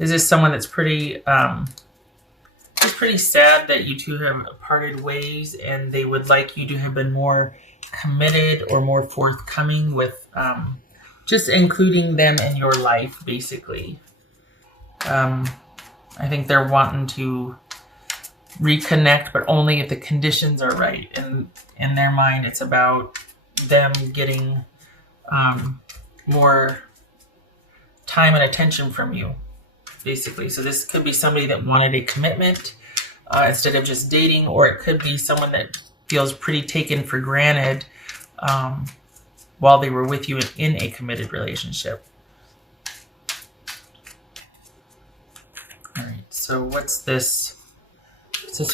This is someone that's pretty sad that you two have parted ways, and they would like you to have been more committed or more forthcoming with just including them in your life, basically. I think they're wanting to reconnect, but only if the conditions are right. And in their mind, it's about them getting more time and attention from you, basically. So this could be somebody that wanted a commitment instead of just dating, or it could be someone that feels pretty taken for granted while they were with you in a committed relationship. All right, so what's this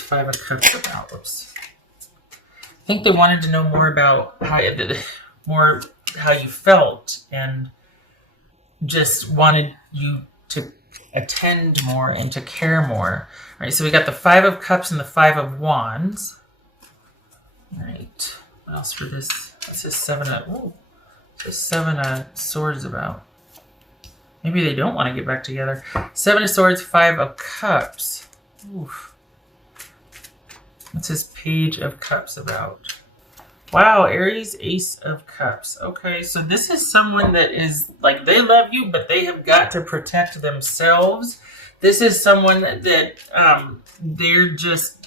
Five of Cups about? Whoops. I think they wanted to know more about how you felt, and just wanted you to attend more and to care more. All right, so we got the Five of Cups and the Five of Wands. All right, what else for this? What's this Seven of Swords about? Maybe they don't want to get back together. Seven of Swords, Five of Cups. Oof. What's this Page of Cups about? Wow, Aries, Ace of Cups. Okay, so this is someone that is like, they love you, but they have got to protect themselves. This is someone that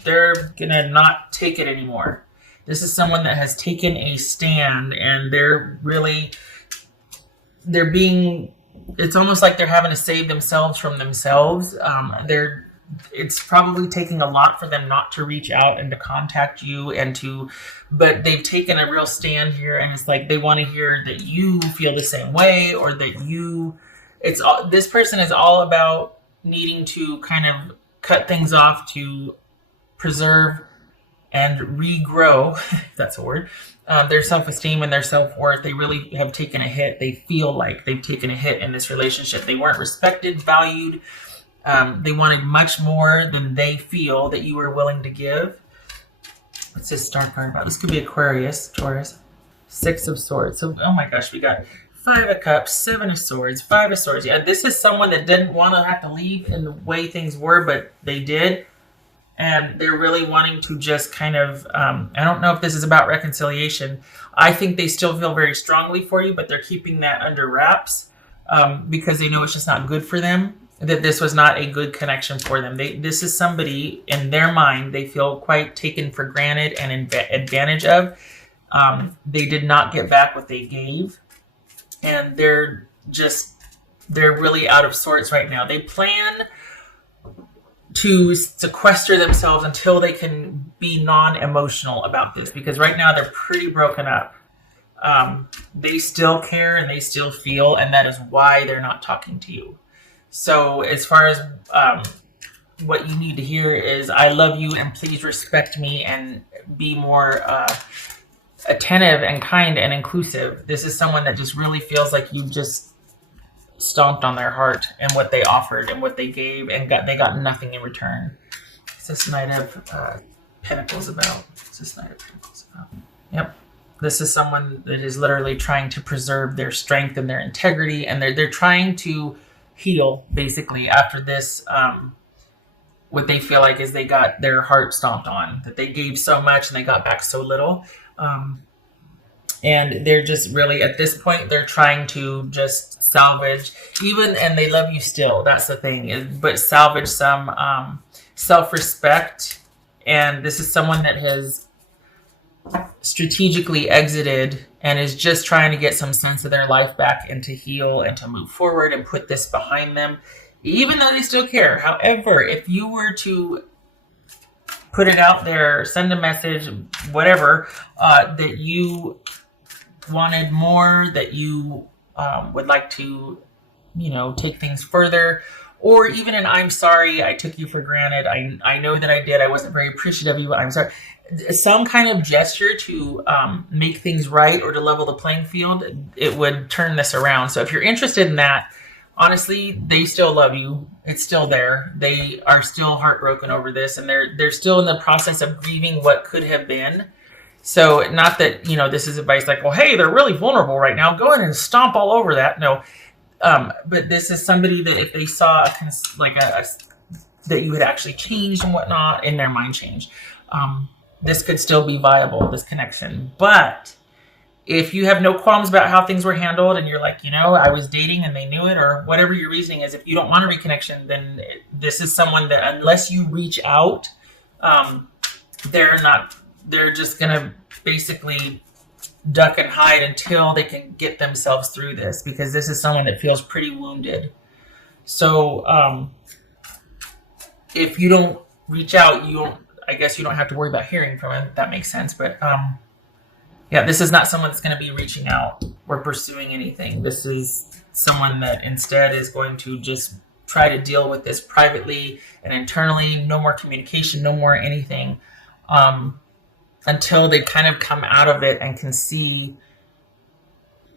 they're gonna not take it anymore. This is someone that has taken a stand, and it's almost like they're having to save themselves from themselves. It's probably taking a lot for them not to reach out and to contact you but they've taken a real stand here, and it's like they want to hear that you feel the same way, or that this person is all about needing to kind of cut things off to preserve and regrow, if that's a word, their self-esteem and their self-worth. They really have taken a hit. They feel like they've taken a hit in this relationship. They weren't respected, valued. They wanted much more than they feel that you were willing to give. What's this star card about? This could be Aquarius, Taurus. Six of Swords. So, oh my gosh, we got Five of Cups, Seven of Swords, Five of Swords. Yeah, this is someone that didn't want to have to leave in the way things were, but they did. And they're really wanting to just kind of, I don't know if this is about reconciliation. I think they still feel very strongly for you, but they're keeping that under wraps because they know it's just not good for them, that this was not a good connection for them. This is somebody, in their mind, they feel quite taken for granted and advantage of. They did not get back what they gave. And they're really out of sorts right now. They plan to sequester themselves until they can be non-emotional about this, because right now they're pretty broken up. They still care and they still feel, and that is why they're not talking to you. So as far as what you need to hear is, I love you and please respect me and be more attentive and kind and inclusive. This is someone that just really feels like you just stomped on their heart and what they offered and what they gave, and they got nothing in return. What's this Knight of Pentacles about? What's this Knight of Pentacles about? Yep. This is someone that is literally trying to preserve their strength and their integrity, and they're trying to heal, basically, after this. What they feel like is they got their heart stomped on, that they gave so much and they got back so little. And they're just really, at this point, they're trying to just salvage, and they love you still. That's the thing, but salvage some self-respect. And this is someone that has strategically exited and is just trying to get some sense of their life back and to heal and to move forward and put this behind them, even though they still care. However, if you were to put it out there, send a message, whatever, that you wanted more, that you would like to, take things further, or even an I'm sorry, I took you for granted, I know that I did, I wasn't very appreciative of you, I'm sorry. Some kind of gesture to make things right or to level the playing field, it would turn this around. So if you're interested in that, honestly, they still love you. It's still there. They are still heartbroken over this, and they're still in the process of grieving what could have been. So not that, this is advice like, well, hey, they're really vulnerable right now, go in and stomp all over that. No, But this is somebody that if they saw like that you had actually changed and whatnot, in their mind changed, this could still be viable, this connection. But if you have no qualms about how things were handled and you're like, I was dating and they knew it, or whatever your reasoning is, if you don't want a reconnection, then this is someone that unless you reach out, they're just going to basically duck and hide until they can get themselves through this, because this is someone that feels pretty wounded. So if you don't reach out, I guess you don't have to worry about hearing from him. That makes sense. But yeah, this is not someone that's going to be reaching out or pursuing anything. This is someone that instead is going to just try to deal with this privately and internally. No more communication, no more anything, until they kind of come out of it and can see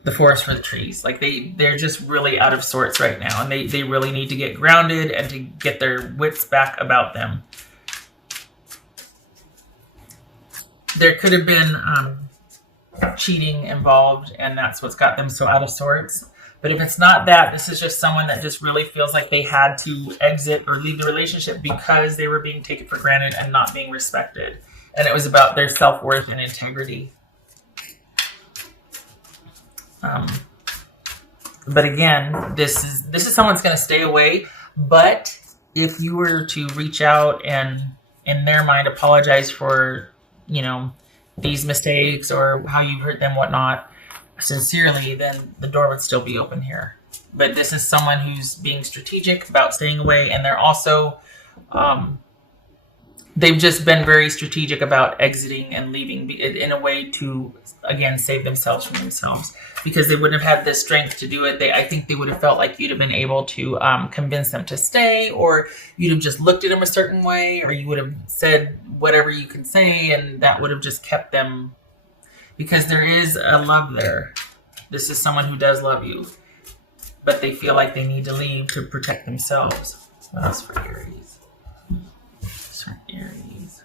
the forest for the trees. Like they're just really out of sorts right now, and they really need to get grounded and to get their wits back about them. There could have been cheating involved, and that's what's got them so out of sorts. But if it's not that, this is just someone that just really feels like they had to exit or leave the relationship because they were being taken for granted and not being respected. And it was about their self-worth and integrity. But again, this is someone that's going to stay away. But if you were to reach out and in their mind apologize for, these mistakes or how you hurt them, whatnot, sincerely, then the door would still be open here. But this is someone who's being strategic about staying away, and they're also, they've just been very strategic about exiting and leaving in a way to, again, save themselves from themselves, because they wouldn't have had the strength to do it. I think they would have felt like you'd have been able to convince them to stay, or you'd have just looked at them a certain way, or you would have said whatever you can say, and that would have just kept them, because there is a love there. This is someone who does love you, but they feel like they need to leave to protect themselves. What else for Aries? Aries.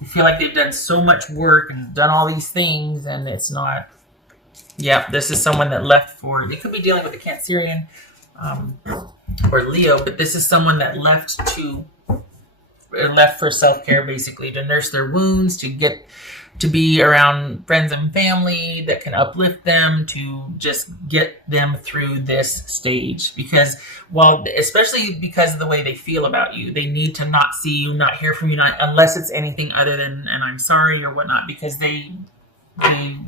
You feel like they've done so much work and done all these things, and it's not. Yeah, this is someone that left for. They could be dealing with a Cancerian or Leo, but this is someone that left for self-care, basically, to nurse their wounds, to be around friends and family that can uplift them, to just get them through this stage. Because, especially because of the way they feel about you, they need to not see you, not hear from you, unless it's anything other than "and I'm sorry" or whatnot, because they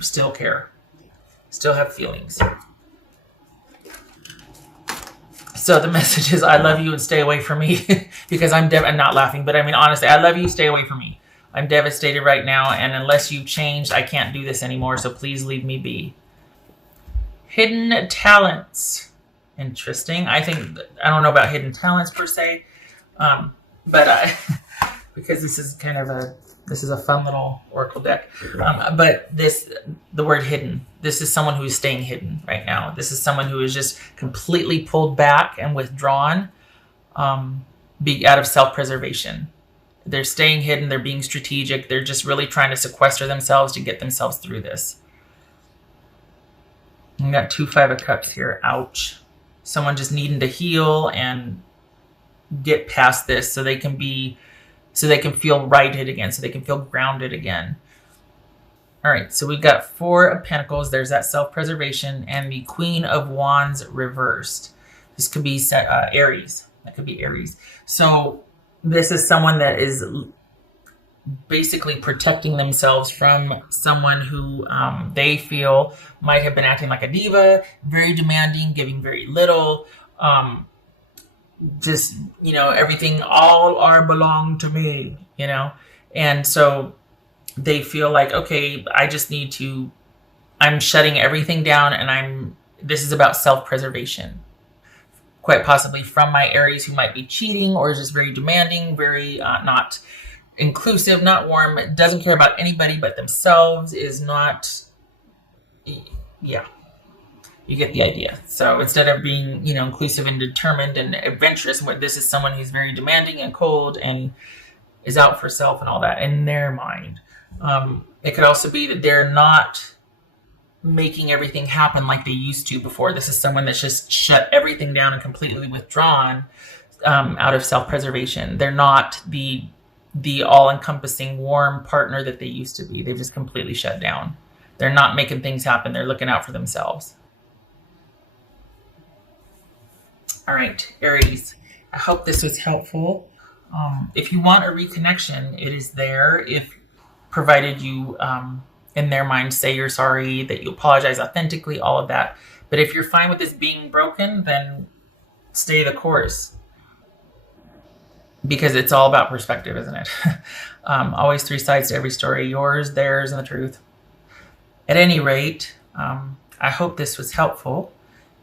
still care, still have feelings. So the message is, I love you and stay away from me, because I'm not laughing, but I mean, honestly, I love you, stay away from me. I'm devastated right now, and unless you've changed, I can't do this anymore, so please leave me be. Hidden talents. Interesting. I don't know about hidden talents per se, but because this is a fun little oracle deck. But the word hidden, this is someone who is staying hidden right now. This is someone who is just completely pulled back and withdrawn, out of self-preservation. They're staying hidden. They're being strategic. They're just really trying to sequester themselves to get themselves through this. You got 2 5 of Cups here. Ouch. Someone just needing to heal and get past this so they can feel righted again, so they can feel grounded again. All right, so we've got 4 of Pentacles. There's that self-preservation, and the Queen of Wands reversed. This could be Aries. That could be Aries. So this is someone that is basically protecting themselves from someone who they feel might have been acting like a diva, very demanding, giving very little, just, everything, all are belong to me, and so they feel like, okay, I'm shutting everything down, and this is about self-preservation, quite possibly from my Aries, who might be cheating or just very demanding, very not inclusive, not warm, doesn't care about anybody but themselves, is not, yeah. You get the idea. So instead of being, inclusive and determined and adventurous, this is someone who's very demanding and cold and is out for self and all that in their mind. It could also be that they're not making everything happen like they used to before. This is someone that's just shut everything down and completely withdrawn, out of self-preservation. They're not the all-encompassing warm partner that they used to be. They've just completely shut down. They're not making things happen. They're looking out for themselves. All right, Aries. I hope this was helpful. If you want a reconnection, it is there. If provided you, in their mind, say you're sorry, that you apologize authentically, all of that. But if you're fine with this being broken, then stay the course, because it's all about perspective, isn't it? Always three sides to every story: yours, theirs, and the truth. At any rate, I hope this was helpful,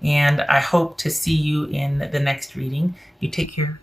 and I hope to see you in the next reading. You take care.